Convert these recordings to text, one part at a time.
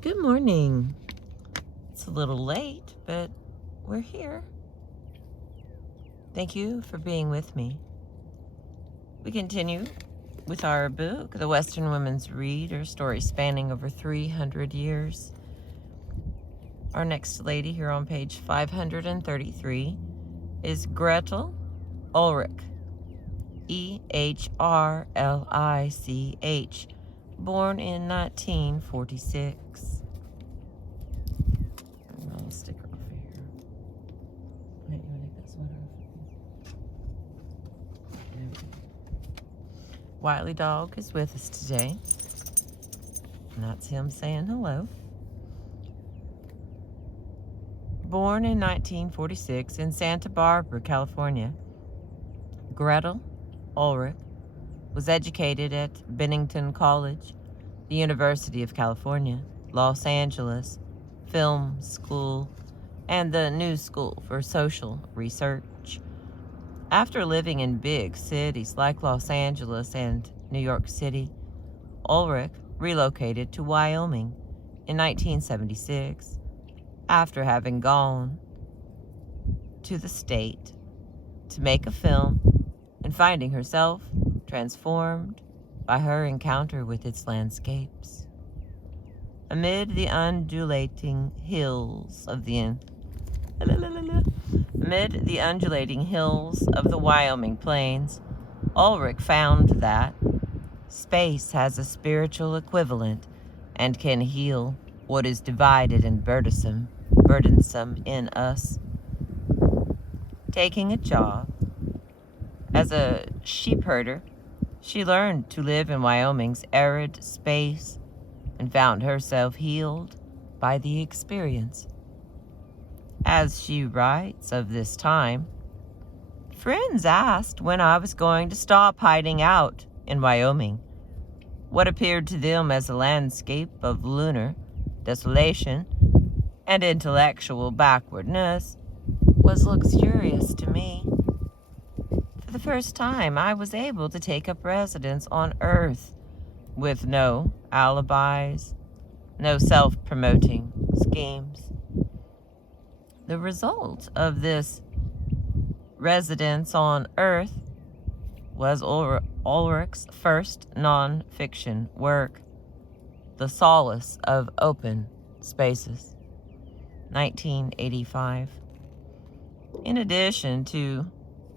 Good morning. It's a little late, but we're here. Thank you for being with me. We continue with our book, The Western Women's Reader, story spanning over 300 years. Our next lady here on page 533 is Gretel Ulrich, Ehrlich, born in 1946. I'll stick her off here. Wait, you want to take that sweater off? Wiley Dog is with us today. And that's him saying hello. Born in 1946 in Santa Barbara, California, Gretel Ulrich was educated at Bennington College, the University of California, Los Angeles Film School, and the New School for Social Research. After living in big cities like Los Angeles and New York City, Ulrich relocated to Wyoming in 1976 after having gone to the state to make a film and finding herself transformed by her encounter with its landscapes. Amid the undulating hills of the Wyoming plains, Ulrich found that space has a spiritual equivalent and can heal what is divided and burdensome in us. Taking a job as a sheep herder, she learned to live in Wyoming's arid space and found herself healed by the experience. As she writes of this time, friends asked when I was going to stop hiding out in Wyoming. What appeared to them as a landscape of lunar desolation and intellectual backwardness was luxurious to me. For the first time, I was able to take up residence on Earth with no alibis, no self-promoting schemes. The result of this residence on Earth was Ulrich's first non-fiction work, The Solace of Open Spaces, 1985. In addition to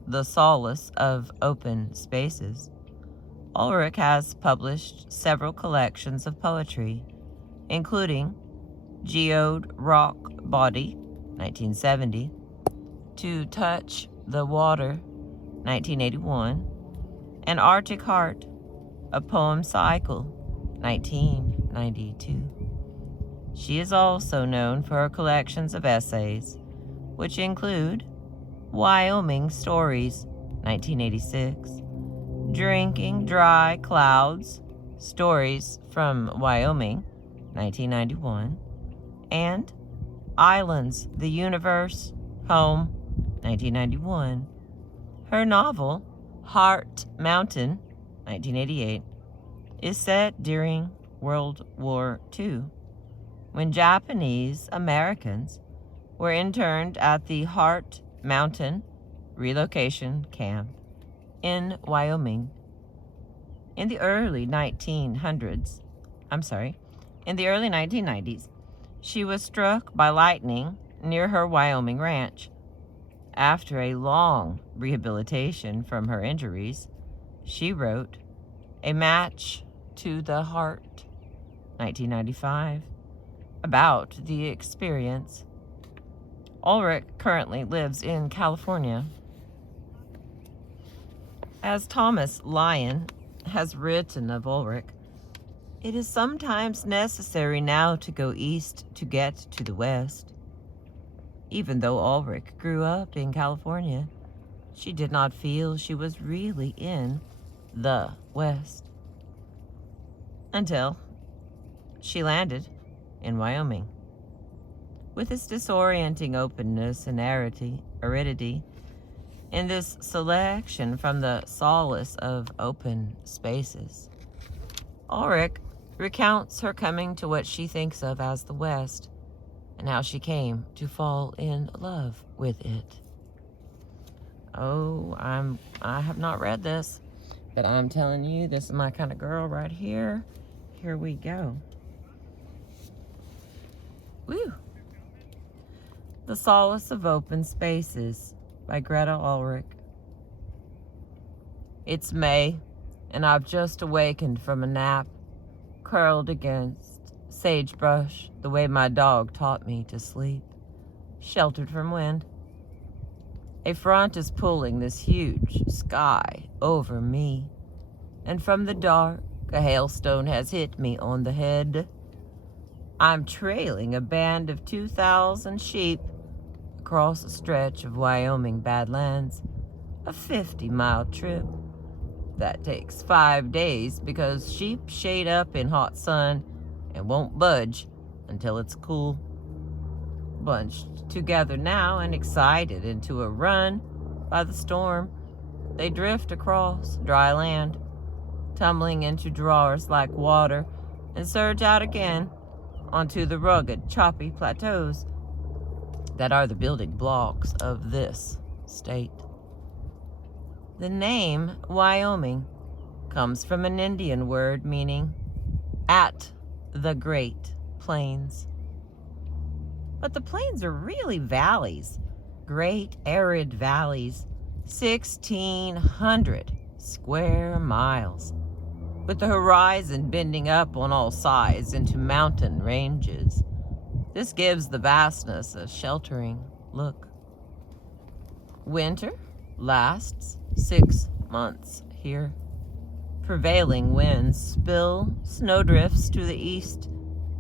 The Solace of Open Spaces, Ulrich has published several collections of poetry, including Geode Rock Body, 1970, To Touch the Water, 1981, and Arctic Heart, a poem cycle, 1992. She is also known for her collections of essays, which include Wyoming Stories, 1986, Drinking Dry Clouds, Stories from Wyoming, 1991, and Islands, the Universe, Home, 1991. Her novel, Heart Mountain, 1988, is set during World War II, when Japanese Americans were interned at the Heart Mountain relocation camp in Wyoming. In the early 1990s, she was struck by lightning near her Wyoming ranch. After a long rehabilitation from her injuries, she wrote A Match to the Heart, 1995, about the experience. Ulrich currently lives in California. As Thomas Lyon has written of Ulrich, it is sometimes necessary now to go east to get to the west. Even though Ulrich grew up in California, she did not feel she was really in the West until she landed in Wyoming. With its disorienting openness and aridity, in this selection from the solace of open spaces, Ulrich recounts her coming to what she thinks of as the West and how she came to fall in love with it. Oh, I have not read this, but I'm telling you, this is my kind of girl right here. Here we go. Woo! The Solace of Open Spaces by Greta Ulrich. It's May, and I've just awakened from a nap, curled against sagebrush the way my dog taught me to sleep, sheltered from wind. A front is pulling this huge sky over me, and from the dark, a hailstone has hit me on the head. I'm trailing a band of 2,000 sheep across a stretch of Wyoming Badlands, a 50-mile trip that takes 5 days because sheep shade up in hot sun and won't budge until it's cool. Bunched together now and excited into a run by the storm, they drift across dry land, tumbling into drawers like water, and surge out again onto the rugged, choppy plateaus that are the building blocks of this state. The name Wyoming comes from an Indian word meaning at the Great Plains. But the plains are really valleys, great arid valleys, 1,600 square miles, with the horizon bending up on all sides into mountain ranges. This gives the vastness a sheltering look. Winter lasts 6 months here. Prevailing winds spill snowdrifts to the east,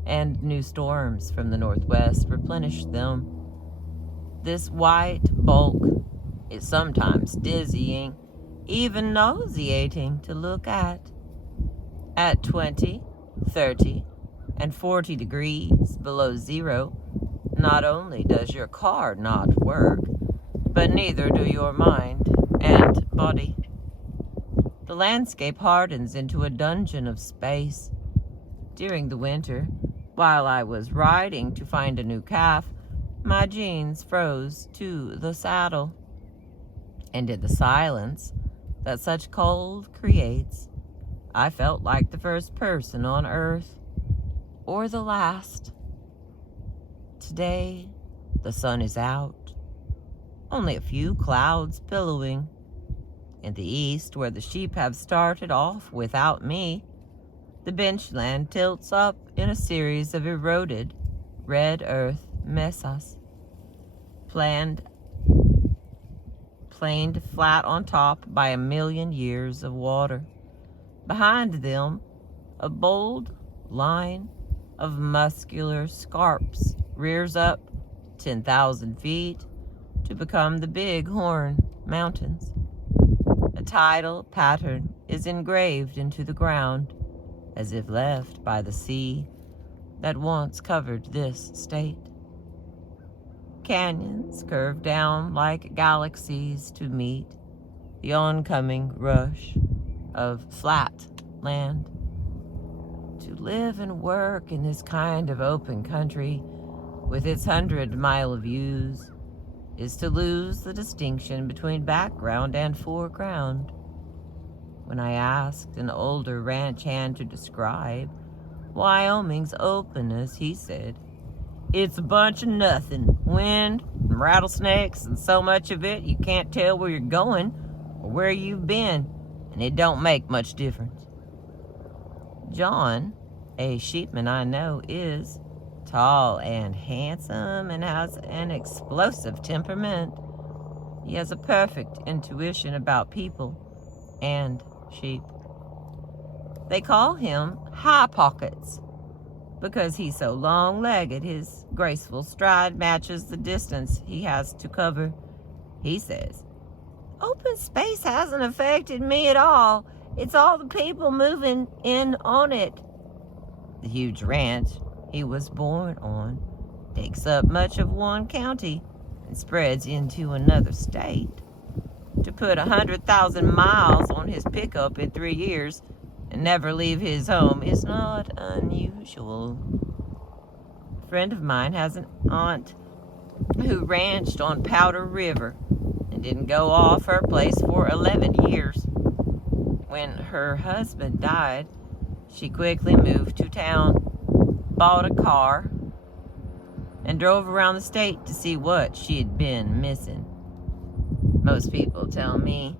and new storms from the northwest replenish them. This white bulk is sometimes dizzying, even nauseating to look at. At 20, 30, and 40 degrees below zero, not only does your car not work, but neither do your mind and body. The landscape hardens into a dungeon of space. During the winter, while I was riding to find a new calf, my jeans froze to the saddle. And in the silence that such cold creates, I felt like the first person on earth, or the last. Today, the sun is out, only a few clouds billowing. In the east, where the sheep have started off without me, the benchland tilts up in a series of eroded red earth mesas, planed flat on top by a million years of water. Behind them, a bold line of muscular scarps rears up 10,000 feet to become the Big Horn Mountains. A tidal pattern is engraved into the ground, as if left by the sea that once covered this state. Canyons curve down like galaxies to meet the oncoming rush of flat land. To live and work in this kind of open country with its 100-mile views is to lose the distinction between background and foreground. When I asked an older ranch hand to describe Wyoming's openness, he said, "It's a bunch of nothing. Wind and rattlesnakes and so much of it you can't tell where you're going or where you've been, and it don't make much difference." John, a sheepman I know, is tall and handsome and has an explosive temperament. He has a perfect intuition about people and sheep. They call him High Pockets because he's so long-legged his graceful stride matches the distance he has to cover. He says, "Open space hasn't affected me at all. It's all the people moving in on it." The huge ranch he was born on takes up much of one county and spreads into another state. To put 100,000 miles on his pickup in 3 years and never leave his home is not unusual. A friend of mine has an aunt who ranched on Powder River and didn't go off her place for 11 years. When her husband died, she quickly moved to town, bought a car, and drove around the state to see what she had been missing. Most people tell me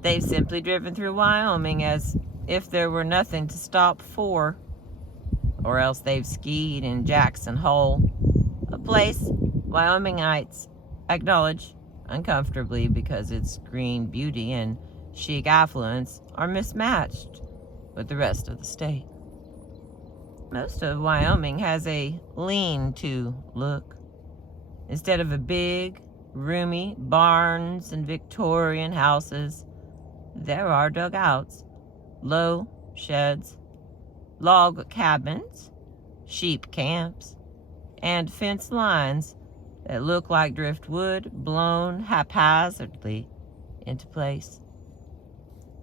they've simply driven through Wyoming as if there were nothing to stop for, or else they've skied in Jackson Hole, a place Wyomingites acknowledge uncomfortably because its green beauty and chic affluence are mismatched with the rest of the state. Most of Wyoming has a lean-to look. Instead of a big, roomy barns and Victorian houses, there are dugouts, low sheds, log cabins, sheep camps, and fence lines that look like driftwood blown haphazardly into place.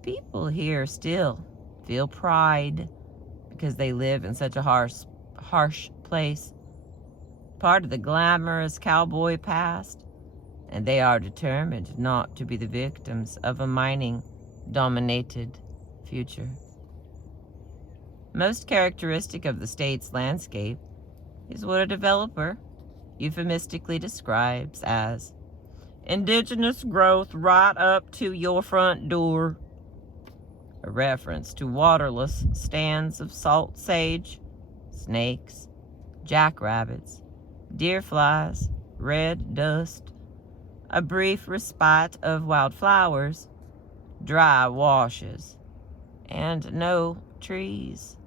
People here still feel pride because they live in such a harsh place, part of the glamorous cowboy past, and they are determined not to be the victims of a mining-dominated future. Most characteristic of the state's landscape is what a developer euphemistically describes as indigenous growth right up to your front door, a reference to waterless stands of salt sage, snakes, jackrabbits, deer flies, red dust, a brief respite of wildflowers, dry washes, and no trees.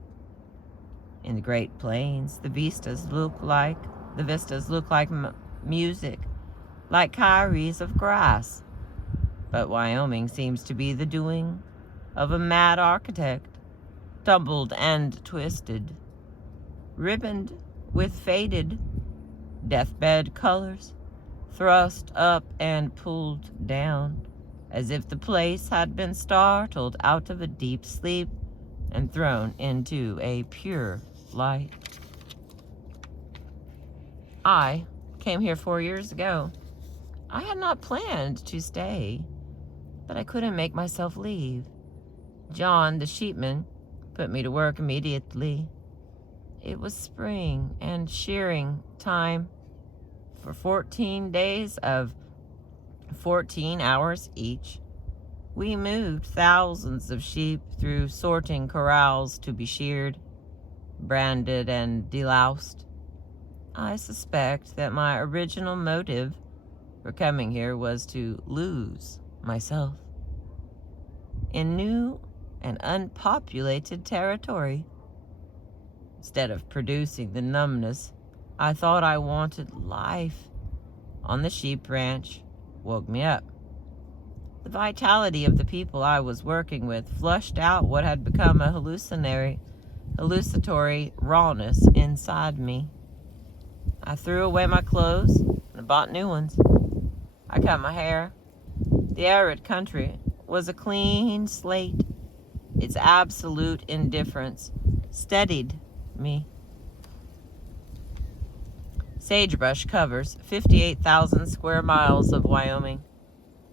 In the Great Plains, the vistas look like music, like kyries of grass. But Wyoming seems to be the doing of a mad architect, tumbled and twisted, ribboned with faded deathbed colors, thrust up and pulled down, as if the place had been startled out of a deep sleep and thrown into a pure light. I came here 4 years ago. I had not planned to stay, but I couldn't make myself leave. John, the sheepman, put me to work immediately. It was spring and shearing time. For 14 days of 14 hours each, we moved thousands of sheep through sorting corrals to be sheared, branded, and deloused. I suspect that my original motive for coming here was to lose myself in new and unpopulated territory. Instead of producing the numbness I thought I wanted, life on the sheep ranch woke me up. The vitality of the people I was working with flushed out what had become a hallucinatory rawness inside me. I threw away my clothes and bought new ones. I cut my hair. The arid country was a clean slate. Its absolute indifference steadied me. Sagebrush covers 58,000 square miles of Wyoming.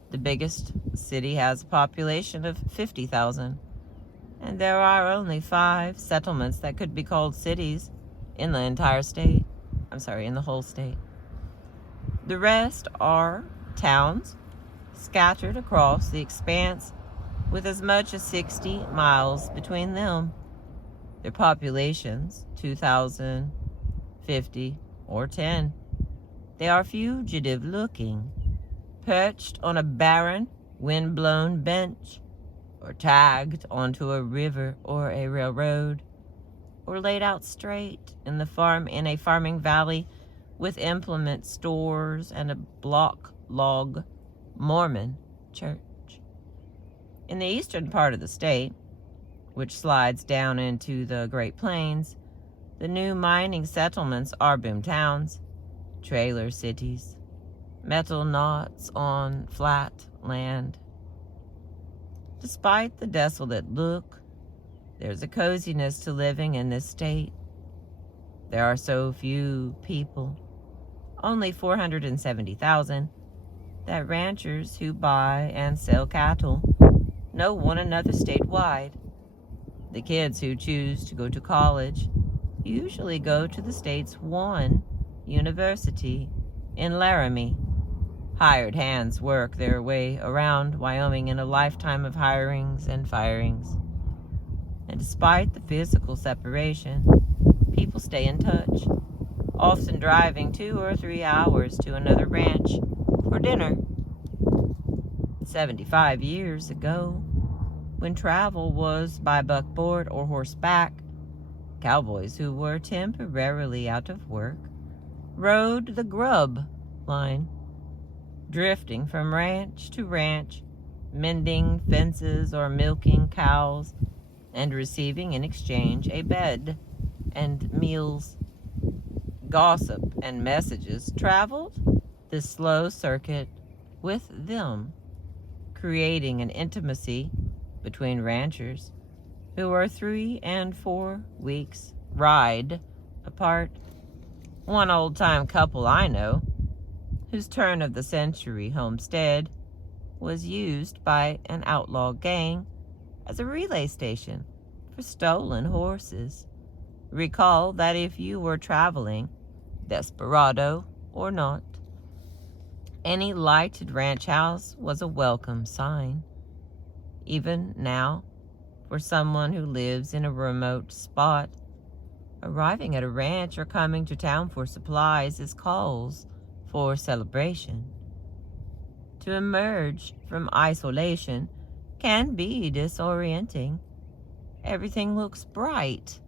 The biggest city has a population of 50,000, and there are only 5 settlements that could be called cities in the entire state. In the whole state. The rest are towns scattered across the expanse with as much as 60 miles between them. Their populations, 2,000, 50, or 10. They are fugitive-looking, perched on a barren, wind-blown bench, or tagged onto a river or a railroad, or laid out straight in a farming valley with implement stores and a block log Mormon church. In the eastern part of the state, which slides down into the Great Plains, the new mining settlements are boom towns, trailer cities, metal knots on flat land. Despite the desolate look, there's a coziness to living in this state. There are so few people, only 470,000, that ranchers who buy and sell cattle know one another statewide. The kids who choose to go to college usually go to the state's one university in Laramie. Hired hands work their way around Wyoming in a lifetime of hirings and firings. And despite the physical separation, people stay in touch, often driving 2 or 3 hours to another ranch for dinner. 75 years ago, when travel was by buckboard or horseback, cowboys who were temporarily out of work rode the grub line, drifting from ranch to ranch, mending fences or milking cows, and receiving in exchange a bed and meals. Gossip and messages traveled this slow circuit with them, creating an intimacy between ranchers who are 3 and 4 weeks ride apart. One old-time couple I know, whose turn-of-the-century homestead was used by an outlaw gang as a relay station for stolen horses, recall that if you were traveling, desperado or not, any lighted ranch house was a welcome sign. Even now, for someone who lives in a remote spot, arriving at a ranch or coming to town for supplies is cause for celebration. To emerge from isolation can be disorienting. Everything looks bright,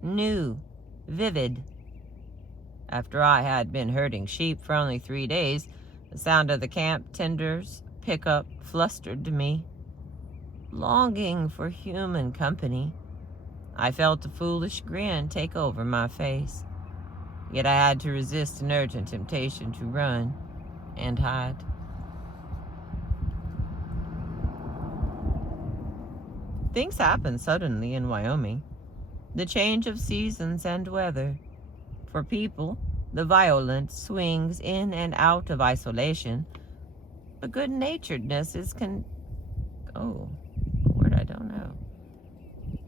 new, vivid. After I had been herding sheep for only 3 days, the sound of the camp tender's pickup flustered me. Longing for human company, I felt a foolish grin take over my face. Yet I had to resist an urgent temptation to run and hide. Things happen suddenly in Wyoming. The change of seasons and weather. For people, the violence swings in and out of isolation. But good-naturedness is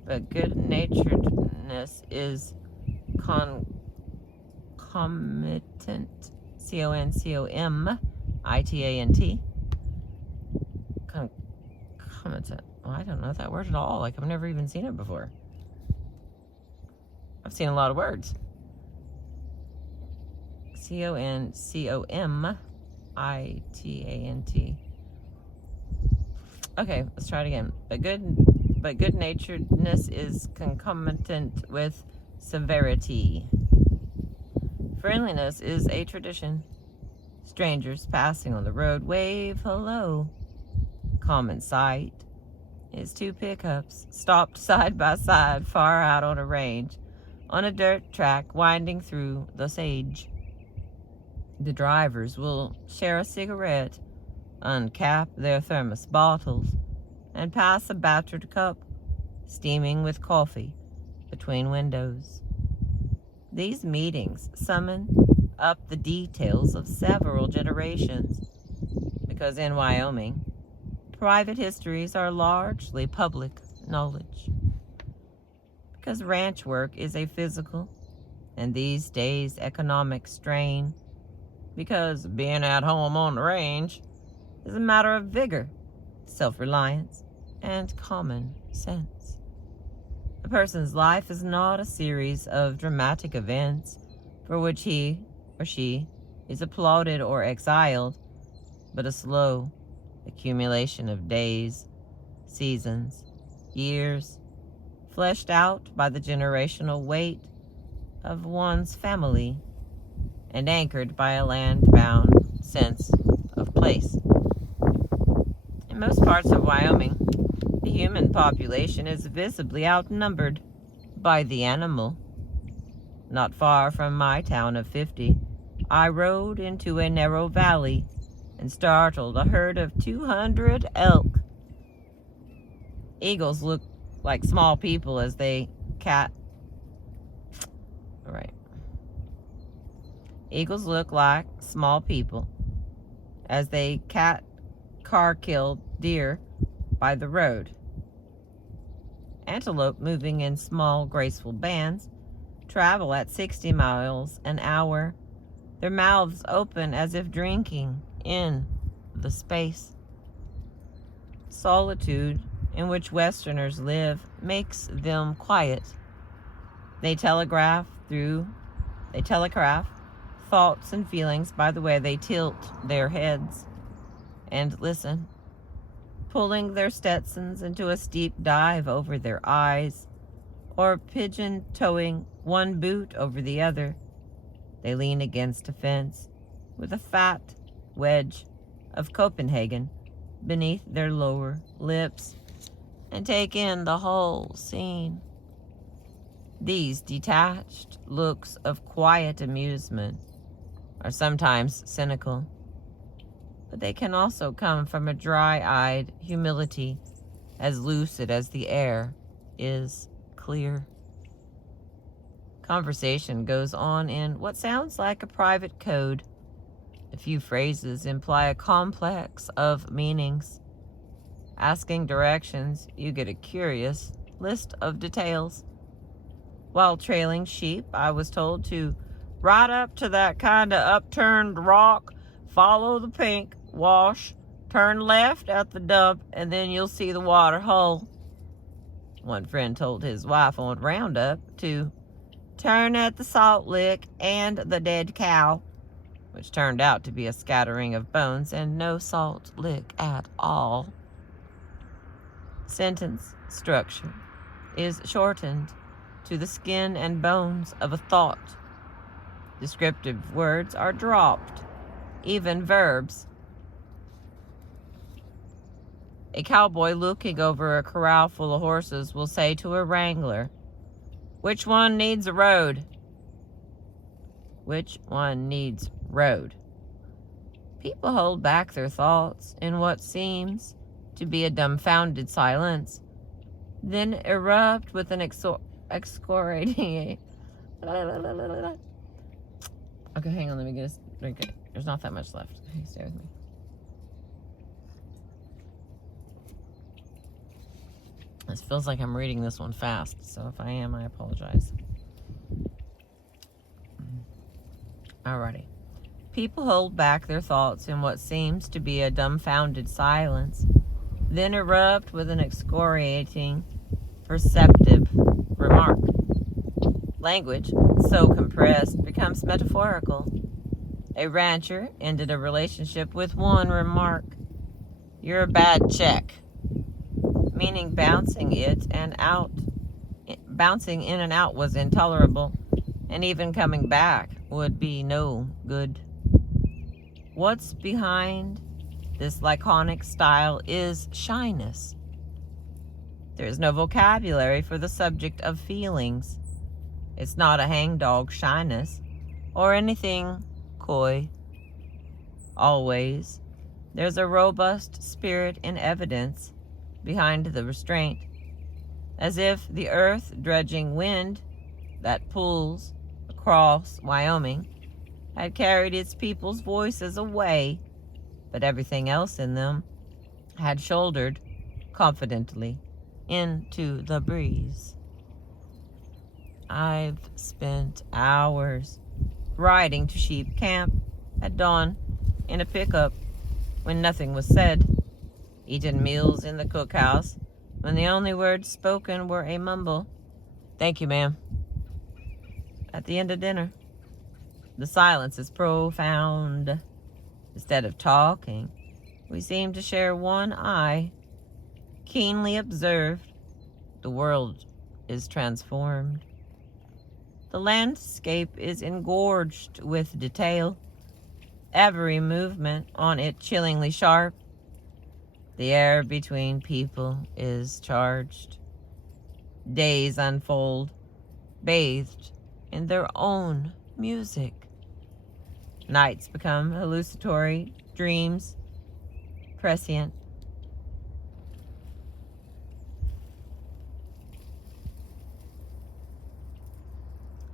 But good-naturedness is concomitant, concomitant. Concomitant. Well, I don't know that word at all. Like, I've never even seen it before. I've seen a lot of words. concomitant. Okay, let's try it again. But good-naturedness is concomitant with severity. Friendliness is a tradition. Strangers passing on the road wave hello. Common sight is 2 pickups stopped side by side far out on a range on a dirt track winding through the sage. The drivers will share a cigarette, uncap their thermos bottles, and pass a battered cup, steaming with coffee, between windows. These meetings summon up the details of several generations, because in Wyoming, private histories are largely public knowledge. Because ranch work is a physical, and these days economic strain. Because being at home on the range is a matter of vigor, self-reliance, and common sense. A person's life is not a series of dramatic events for which he or she is applauded or exiled, but a slow accumulation of days, seasons, years, fleshed out by the generational weight of one's family and anchored by a land-bound sense of place. In most parts of Wyoming, the human population is visibly outnumbered by the animal. Not far from my town of 50, I rode into a narrow valley and startled a herd of 200 elk. Eagles look like small people as they All right. Eagles look like small people as they car-killed deer by the road. Antelope, moving in small, graceful bands, travel at 60 miles an hour, their mouths open as if drinking in the space. Solitude in which Westerners live makes them quiet. They telegraph thoughts and feelings by the way they tilt their heads and listen, pulling their Stetsons into a steep dive over their eyes, or pigeon-toeing one boot over the other. They lean against a fence with a fat wedge of Copenhagen beneath their lower lips and take in the whole scene. These detached looks of quiet amusement are sometimes cynical, but they can also come from a dry-eyed humility as lucid as the air is clear. Conversation goes on in what sounds like a private code. A few phrases imply a complex of meanings. Asking directions, you get a curious list of details. While trailing sheep, I was told to ride up to that kind of upturned rock, follow the pink, wash, turn left at the dump, and then you'll see the water hole. One friend told his wife on Roundup to turn at the salt lick and the dead cow, which turned out to be a scattering of bones and no salt lick at all. Sentence structure is shortened to the skin and bones of a thought. Descriptive words are dropped, even verbs. A cowboy looking over a corral full of horses will say to a wrangler, "Which one needs a road?" Which one needs road? People hold back their thoughts in what seems to be a dumbfounded silence, then erupt with an excoriating. Okay, hang on, let me get a drink. There's not that much left. Okay, stay with me. This feels like I'm reading this one fast, so if I am, I apologize. Alrighty. People hold back their thoughts in what seems to be a dumbfounded silence, then erupt with an excoriating, perceptive remark. Language, so compressed, becomes metaphorical. A rancher ended a relationship with one remark: "You're a bad check," meaning bouncing in and out was intolerable, and even coming back would be no good. What's behind this laconic style is shyness. There is no vocabulary for the subject of feelings. It's not a hangdog shyness or anything coy. Always, there's a robust spirit in evidence behind the restraint, as if the earth-dredging wind that pulls across Wyoming had carried its people's voices away, but everything else in them had shouldered confidently into the breeze. I've spent hours riding to sheep camp at dawn in a pickup when nothing was said, eaten meals in the cookhouse when the only words spoken were a mumble, "Thank you, ma'am," at the end of dinner. The silence is profound. Instead of talking, we seem to share one eye. Keenly observed, the world is transformed. The landscape is engorged with detail, every movement on it chillingly sharp. The air between people is charged. Days unfold, bathed in their own music. Nights become hallucinatory dreams, prescient.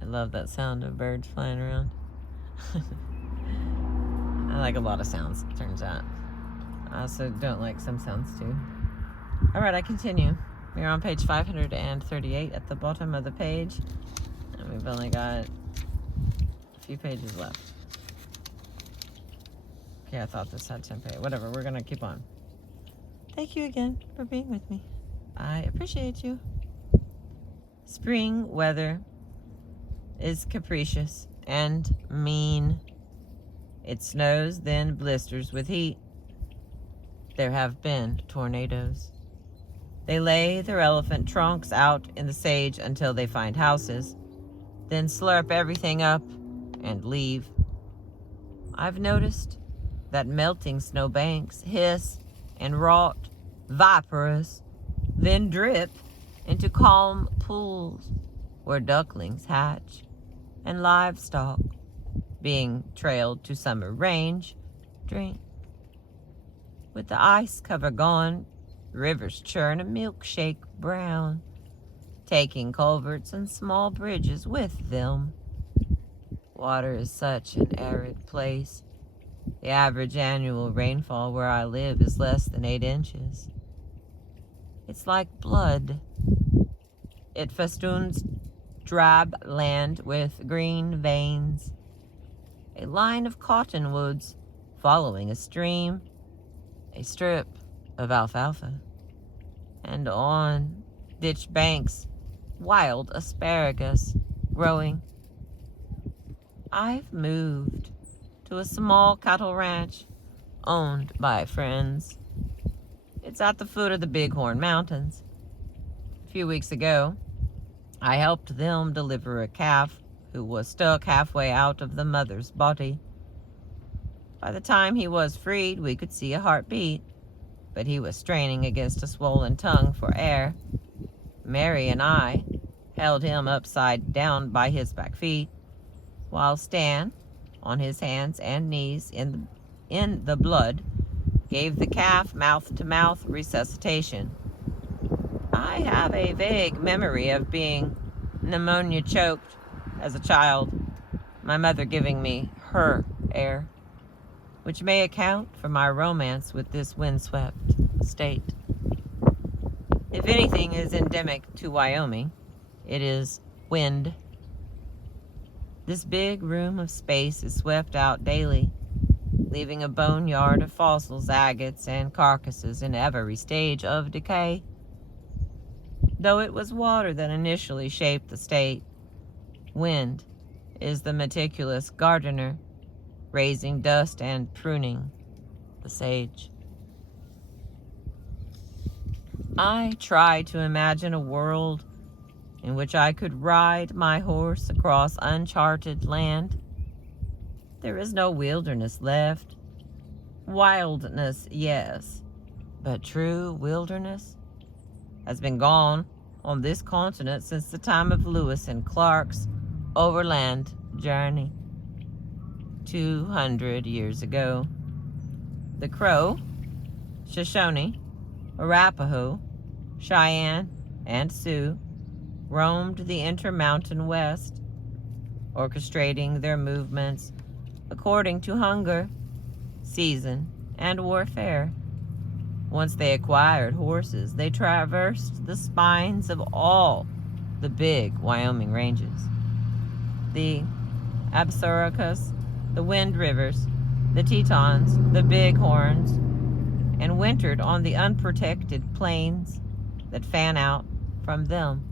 love that sound of birds flying around. I like a lot of sounds, it turns out. I also don't like some sounds too. All right, I continue. We're on page 538 at the bottom of the page, and we've only got a few pages left. Okay, I thought this had 10 pages. Whatever, we're gonna keep on. Thank you again for being with me. I appreciate you. Spring weather is capricious and mean. It snows, then blisters with heat. There have been tornadoes. They lay their elephant trunks out in the sage until they find houses, then slurp everything up and leave. I've noticed that melting snowbanks hiss and rot, vaporous, then drip into calm pools where ducklings hatch and livestock, being trailed to summer range, drink. With the ice cover gone, rivers churn a milkshake brown, taking culverts and small bridges with them. Water is such an arid place. The average annual rainfall where I live is less than 8 inches. It's like blood. It festoons drab land with green veins. A line of cottonwoods following a stream, a strip of alfalfa, and on ditch banks, wild asparagus growing. I've moved to a small cattle ranch owned by friends. It's at the foot of the Bighorn Mountains. A few weeks ago, I helped them deliver a calf who was stuck halfway out of the mother's body. By the time he was freed, we could see a heartbeat, but he was straining against a swollen tongue for air. Mary and I held him upside down by his back feet, while Stan, on his hands and knees in the blood, gave the calf mouth-to-mouth resuscitation. I have a vague memory of being pneumonia-choked as a child, my mother giving me her air, which may account for my romance with this windswept state. If anything is endemic to Wyoming, it is wind. This big room of space is swept out daily, leaving a boneyard of fossils, agates, and carcasses in every stage of decay. Though it was water that initially shaped the state, wind is the meticulous gardener, raising dust and pruning the sage. I try to imagine a world in which I could ride my horse across uncharted land. There is no wilderness left. Wildness, yes, but true wilderness has been gone on this continent since the time of Lewis and Clark's overland journey 200 years ago. The Crow, Shoshone, Arapaho, Cheyenne, and Sioux roamed the intermountain west, orchestrating their movements according to hunger, season, and warfare. Once they acquired horses, they traversed the spines of all the big Wyoming ranges. The Absarokas, the Wind Rivers, the Tetons, the Bighorns, and wintered on the unprotected plains that fan out from them.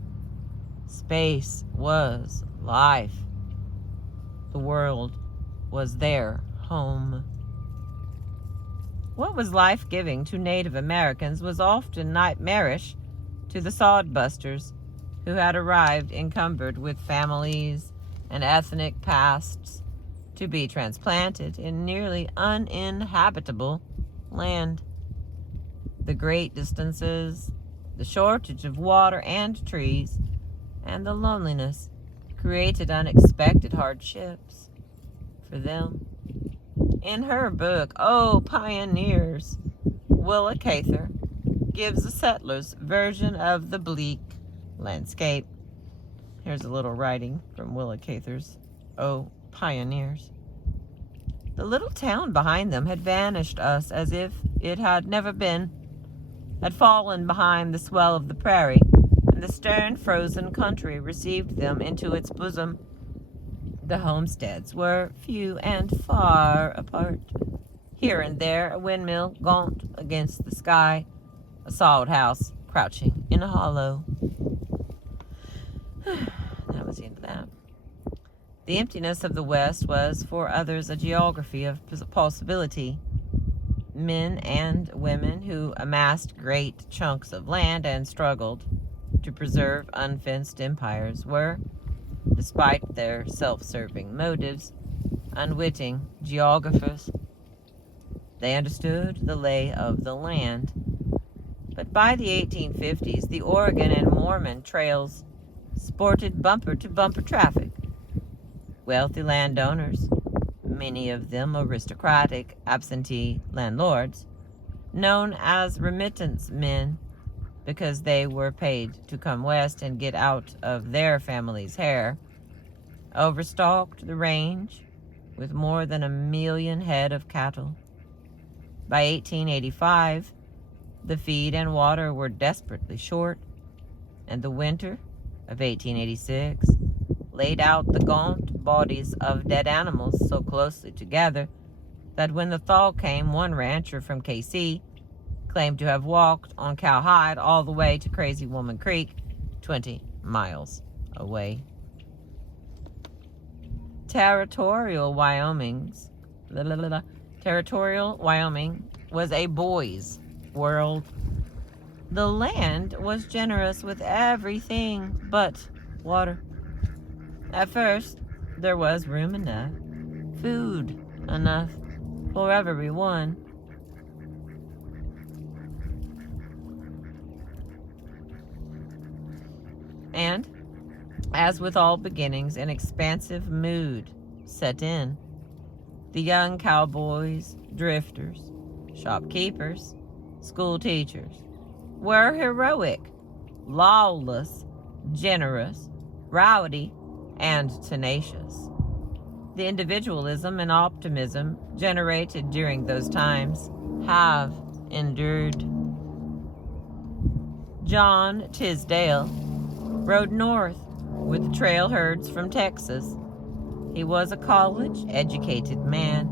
Space was life. The world was their home. What was life-giving to Native Americans was often nightmarish to the sodbusters who had arrived encumbered with families and ethnic pasts to be transplanted in nearly uninhabitable land. The great distances, the shortage of water and trees, and the loneliness created unexpected hardships for them. In her book, Oh, Pioneers, Willa Cather gives a settler's version of the bleak landscape. Here's a little writing from Willa Cather's "Oh, Pioneers." The little town behind them had vanished us as if it had never been, had fallen behind the swell of the prairie, and the stern, frozen country received them into its bosom. The homesteads were few and far apart. Here and there a windmill gaunt against the sky, a sawed house crouching in a hollow. That was the end of that. The emptiness of the West was for others a geography of possibility. Men and women who amassed great chunks of land and struggled to preserve unfenced empires were, despite their self-serving motives, unwitting geographers. They understood the lay of the land. But by the 1850s, the Oregon and Mormon trails sported bumper-to-bumper traffic. Wealthy landowners, many of them aristocratic absentee landlords, known as remittance men because they were paid to come west and get out of their family's hair, overstocked the range with more than 1 million head of cattle. By 1885, the feed and water were desperately short, and the winter of 1886 laid out the gaunt bodies of dead animals so closely together that when the thaw came, one rancher from KC claimed to have walked on cowhide all the way to Crazy Woman Creek, 20 miles away. Territorial Wyoming was a boy's world. The land was generous with everything but water. At first, there was room enough, food enough for everyone. And, as with all beginnings, an expansive mood set in. The young cowboys, drifters, shopkeepers, school teachers were heroic, lawless, generous, rowdy, and tenacious. The individualism and optimism generated during those times have endured. John Tisdale rode north with the trail herds from Texas. He was a college-educated man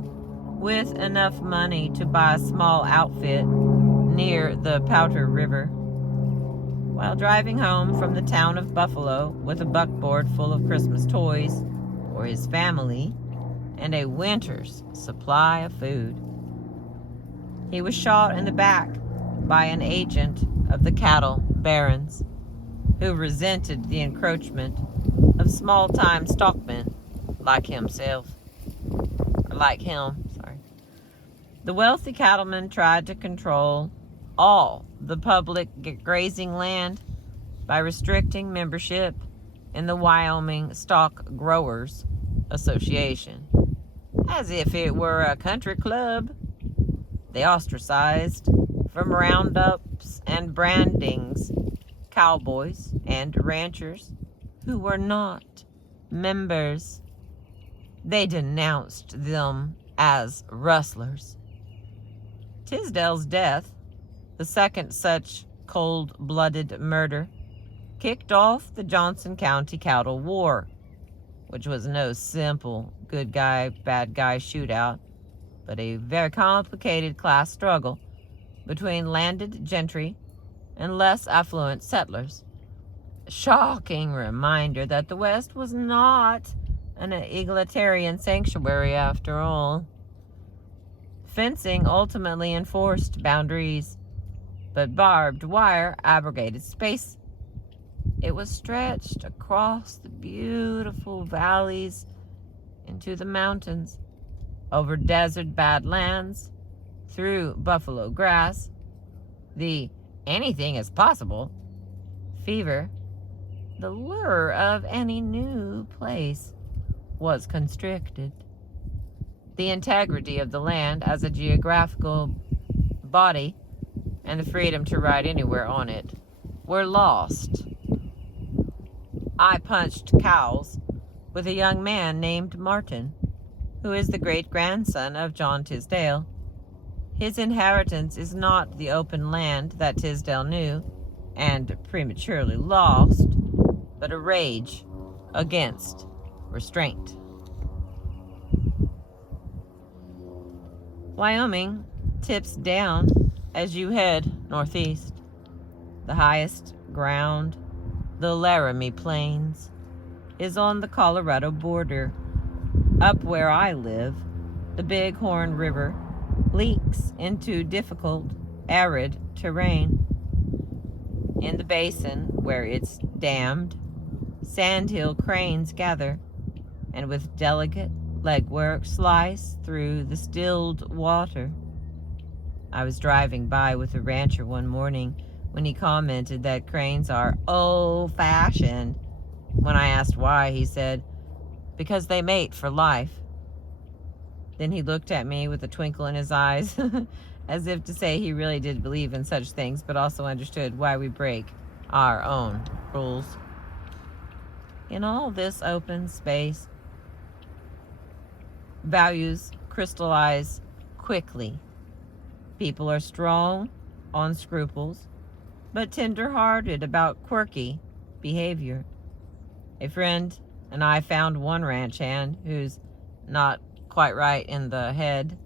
with enough money to buy a small outfit near the Powder River. While driving home from the town of Buffalo with a buckboard full of Christmas toys for his family and a winter's supply of food, he was shot in the back by an agent of the cattle barons who resented the encroachment of small-time stockmen like him. The wealthy cattleman tried to control all the public grazing land by restricting membership in the Wyoming Stock Growers Association, as if it were a country club. They ostracized from roundups and brandings cowboys and ranchers who were not members. They denounced them as rustlers. Tisdale's death, the second such cold-blooded murder, kicked off the Johnson County Cattle War, which was no simple good guy, bad guy shootout, but a very complicated class struggle between landed gentry and less affluent settlers. A shocking reminder that the West was not an egalitarian sanctuary after all. Fencing ultimately enforced boundaries, but barbed wire abrogated space. It was stretched across the beautiful valleys into the mountains, over desert badlands, through buffalo grass. The anything is possible fever, the lure of any new place, was constricted. The integrity of the land as a geographical body and the freedom to ride anywhere on it were lost. I punched cows with a young man named Martin, who is the great-grandson of John Tisdale. His inheritance is not the open land that Tisdale knew and prematurely lost, but a rage against restraint. Wyoming tips down as you head northeast. The highest ground, the Laramie Plains, is on the Colorado border. Up where I live, the Bighorn River leaks into difficult, arid terrain. In the basin where it's dammed, sandhill cranes gather, and with delicate legwork slice through the stilled water. I was driving by with a rancher one morning when he commented that cranes are old-fashioned. When I asked why, he said, "Because they mate for life." Then he looked at me with a twinkle in his eyes, as if to say he really did believe in such things, but also understood why we break our own rules. In all this open space, values crystallize quickly. People are strong on scruples, but tender-hearted about quirky behavior. A friend and I found one ranch hand who's not quite right in the head,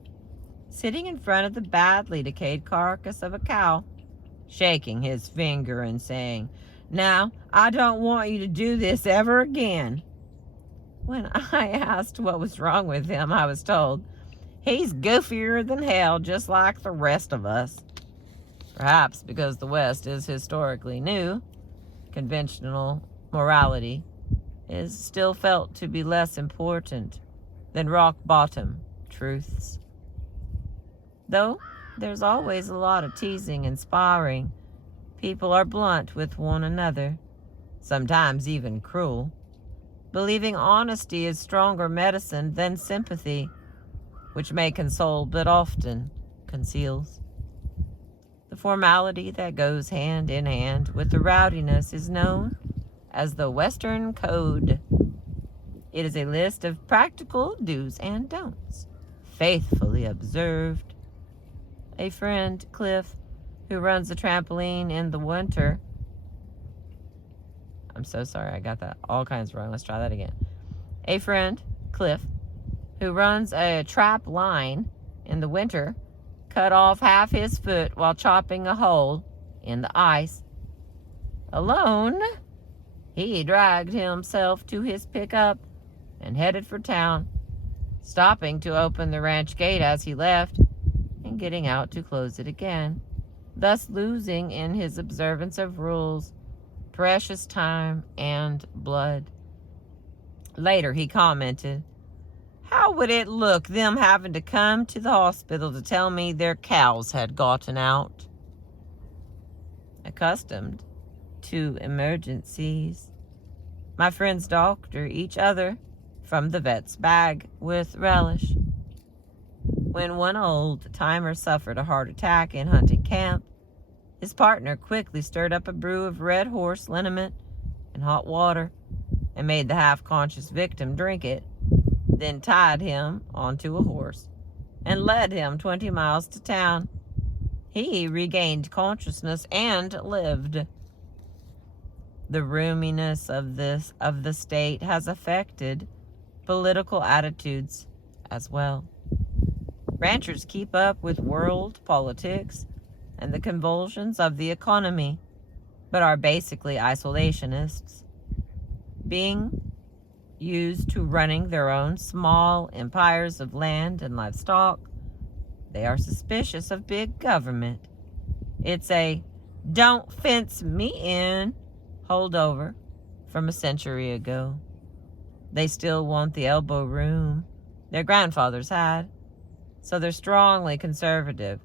sitting in front of the badly decayed carcass of a cow, shaking his finger and saying, "Now, I don't want you to do this ever again." When I asked what was wrong with him, I was told, "He's goofier than hell, just like the rest of us." Perhaps because the West is historically new, conventional morality is still felt to be less important than rock-bottom truths. Though there's always a lot of teasing and sparring, people are blunt with one another, sometimes even cruel, believing honesty is stronger medicine than sympathy, which may console but often conceals. The formality that goes hand in hand with the rowdiness is known as the Western Code. It is a list of practical do's and don'ts, faithfully observed. A friend, Cliff, who runs a trampoline in the winter. I'm so sorry, I got that all kinds wrong. Let's try that again. A friend, Cliff, who runs a trap line in the winter, cut off half his foot while chopping a hole in the ice. Alone, he dragged himself to his pickup and headed for town, stopping to open the ranch gate as he left and getting out to close it again, thus losing in his observance of rules precious time and blood. Later he commented, "How would it look them having to come to the hospital to tell me their cows had gotten out?" Accustomed to emergencies, my friends doctor each other from the vet's bag with relish. When one old-timer suffered a heart attack in hunting camp, his partner quickly stirred up a brew of red horse liniment in hot water and made the half-conscious victim drink it, then tied him onto a horse and led him 20 miles to town. He regained consciousness and lived. The roominess of the state has affected political attitudes as well. Ranchers keep up with world politics and the convulsions of the economy, but are basically isolationists, being used to running their own small empires of land and livestock. They are suspicious of big government. It's a "don't fence me in" holdover from a century ago. They still want the elbow room their grandfathers had, so they're strongly conservative,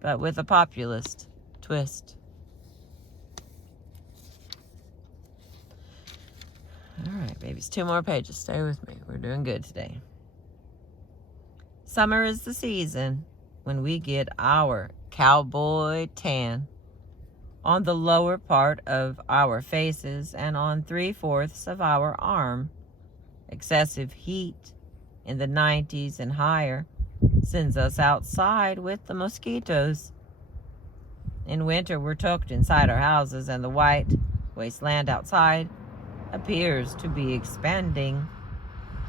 but with a populist twist. All right, babies, 2 more pages. Stay with me. We're doing good today. Summer is the season when we get our cowboy tan. on the lower part of our faces and on 3/4 of our arm. Excessive heat in the 90s and higher sends us outside with the mosquitoes. In winter, we're tucked inside our houses, and the white wasteland outside appears to be expanding.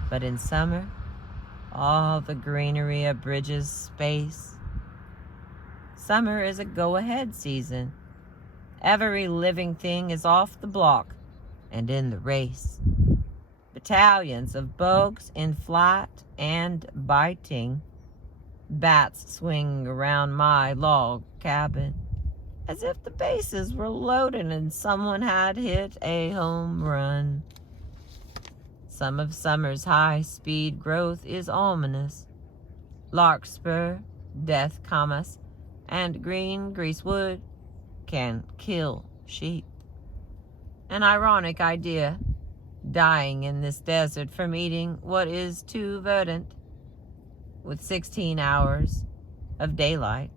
But in summer, all the greenery abridges space. Summer is a go-ahead season. Every living thing is off the block and in the race. Battalions of bugs in flight and biting. Bats swing around my log cabin as if the bases were loaded and someone had hit a home run. Some of summer's high-speed growth is ominous. Larkspur, death camas, and green greasewood can kill sheep. An ironic idea, dying in this desert from eating what is too verdant. With 16 hours of daylight,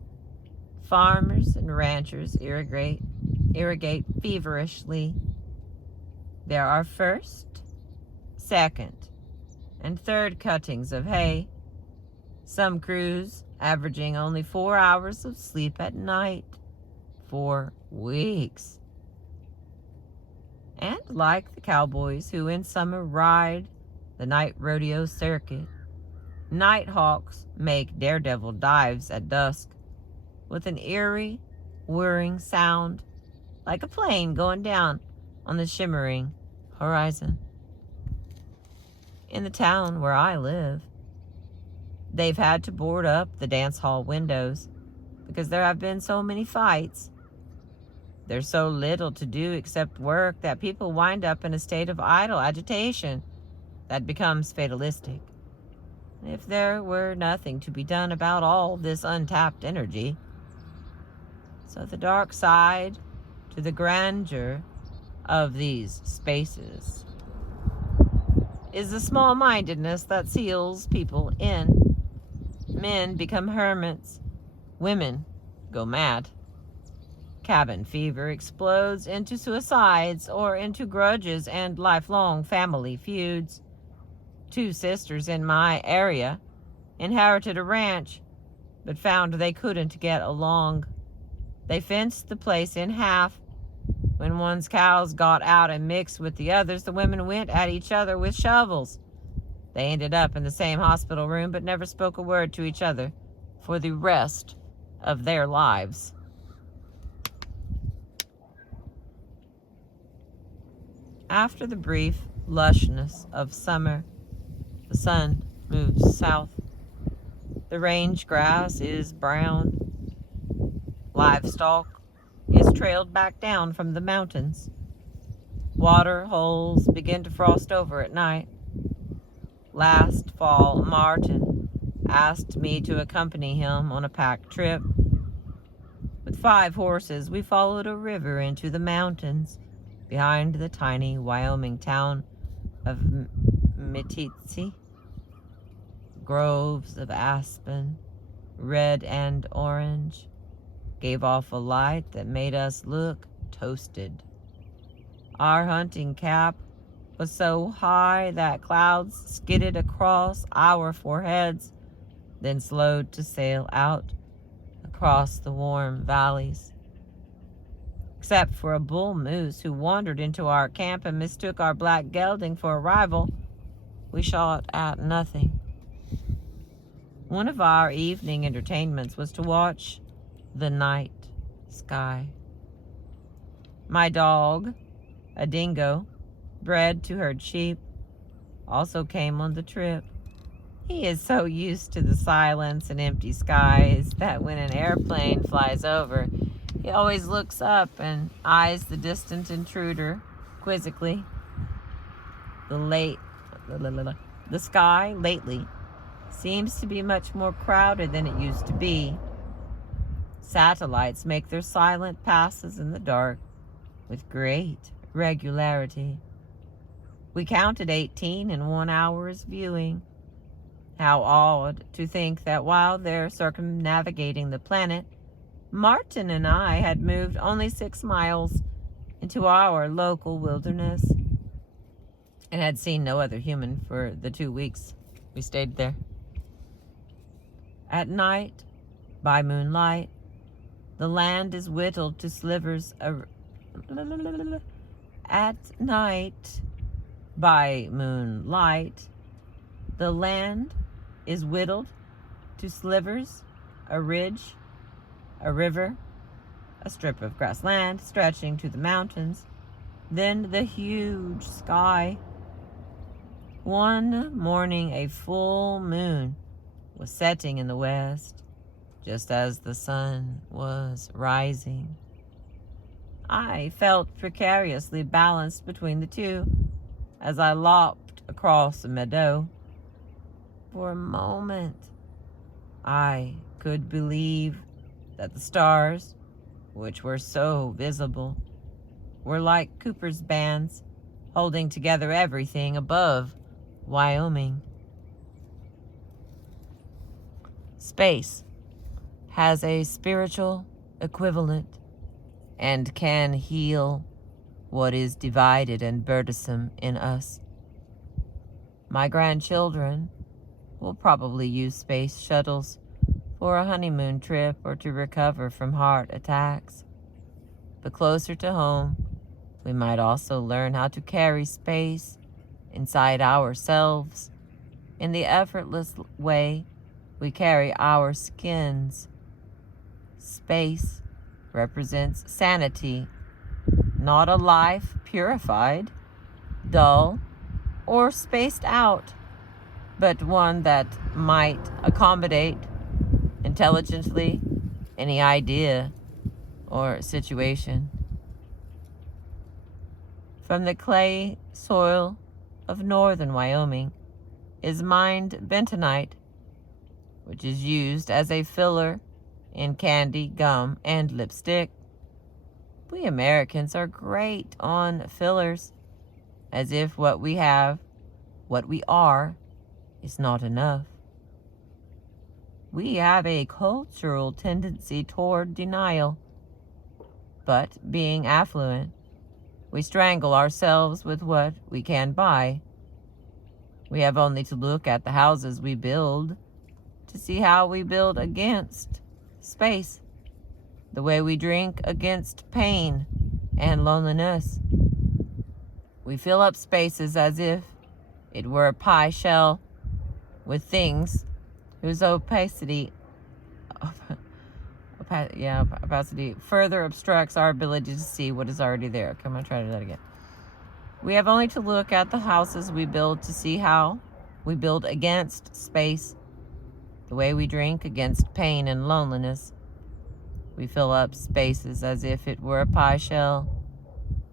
farmers and ranchers irrigate feverishly. There are first, second, and third cuttings of hay. Some crews averaging only 4 hours of sleep at night for weeks. And like the cowboys who in summer ride the night rodeo circuit, night hawks make daredevil dives at dusk with an eerie, whirring sound like a plane going down on the shimmering horizon. In the town where I live, they've had to board up the dance hall windows because there have been so many fights. There's so little to do except work that people wind up in a state of idle agitation that becomes fatalistic. If there were nothing to be done about all this untapped energy. So the dark side to the grandeur of these spaces is the small-mindedness that seals people in. Men become hermits. Women go mad. Cabin fever explodes into suicides or into grudges and lifelong family feuds. 2 sisters in my area inherited a ranch, but found they couldn't get along. They fenced the place in half. When one's cows got out and mixed with the others, the women went at each other with shovels. They ended up in the same hospital room, but never spoke a word to each other for the rest of their lives. After the brief lushness of summer, the sun moves south. The range grass is brown. Livestock is trailed back down from the mountains. Water holes begin to frost over at night. Last fall, Martin asked me to accompany him on a pack trip. With 5 horses, we followed a river into the mountains behind the tiny Wyoming town of Meeteetse. Groves of aspen, red and orange, gave off a light that made us look toasted. Our hunting cap was so high that clouds skidded across our foreheads, then slowed to sail out across the warm valleys. Except for a bull moose who wandered into our camp and mistook our black gelding for a rival, we shot at nothing. One of our evening entertainments was to watch the night sky. My dog, a dingo, bred to herd sheep, also came on the trip. He is so used to the silence and empty skies that when an airplane flies over, he always looks up and eyes the distant intruder quizzically. The sky lately seems to be much more crowded than it used to be. Satellites make their silent passes in the dark with great regularity. We counted 18 in 1 hour's viewing. How odd to think that while they're circumnavigating the planet, Martin and I had moved only 6 miles into our local wilderness and had seen no other human for the 2 weeks we stayed there. At night, by moonlight, the land is whittled to slivers. At night, by moonlight, the land is whittled to slivers, a ridge, a river, a strip of grassland stretching to the mountains, then the huge sky. One morning, a full moon was setting in the west, just as the sun was rising. I felt precariously balanced between the two as I lopped across a meadow. For a moment, I could believe that the stars, which were so visible, were like Cooper's bands, holding together everything above Wyoming. Space has a spiritual equivalent and can heal what is divided and burdensome in us. My grandchildren will probably use space shuttles for a honeymoon trip or to recover from heart attacks. But closer to home, we might also learn how to carry space inside ourselves in the effortless way we carry our skins. Space represents sanity, not a life purified, dull, or spaced out, but one that might accommodate intelligently any idea or situation. From the clay soil of northern Wyoming is mined bentonite, which is used as a filler in candy, gum, and lipstick. We Americans are great on fillers, as if what we have, what we are, is not enough. We have a cultural tendency toward denial, but being affluent, we strangle ourselves with what we can buy. We have only to look at the houses we build to see how we build against space, the way we drink against pain and loneliness. We fill up spaces as if it were a pie shell with things whose opacity further obstructs our ability to see what is already there. Okay, I'm going to try that again. We have only to look at the houses we build to see how we build against space, the way we drink against pain and loneliness. We fill up spaces as if it were a pie shell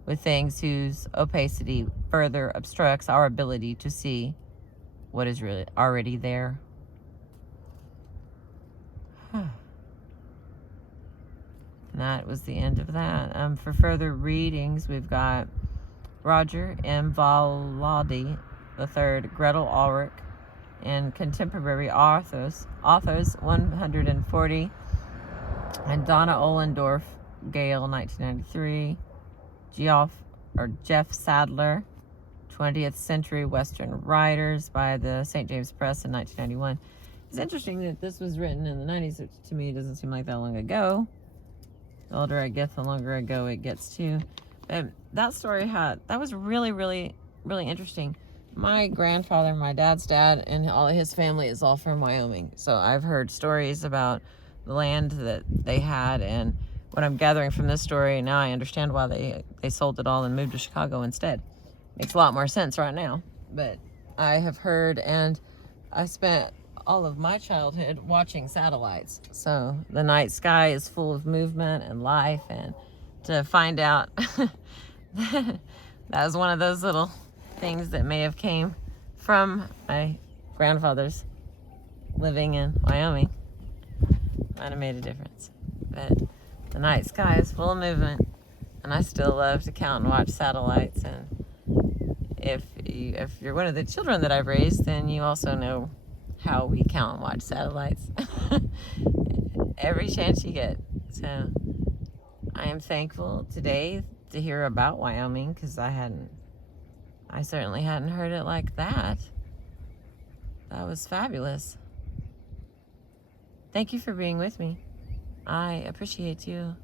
with things whose opacity further obstructs our ability to see what is really already there. And that was the end of that. For further readings, we've got Roger M. Valadi III, Gretel Ulrich, and contemporary authors 140, and Donna Ohlendorf Gale, 1993, Jeff Sadler, 20th Century Western Writers by the St. James Press in 1991. It's interesting that this was written in the 90s, which to me doesn't seem like that long ago. The older I get, the longer ago it gets too. But that story that was really, really, really interesting. My grandfather, my dad's dad, and all of his family is all from Wyoming. So I've heard stories about the land that they had, and what I'm gathering from this story, now I understand why they sold it all and moved to Chicago instead. Makes a lot more sense right now. But I have heard, and I spent all of my childhood watching satellites. So the night sky is full of movement and life, and to find out that was one of those little things that may have came from my grandfather's living in Wyoming might have made a difference. But the night sky is full of movement, and I still love to count and watch satellites. And if you're one of the children that I've raised, then you also know how we count and watch satellites every chance you get. So I am thankful today to hear about Wyoming, because I certainly hadn't heard it like that. That was fabulous. Thank you for being with me. I appreciate you.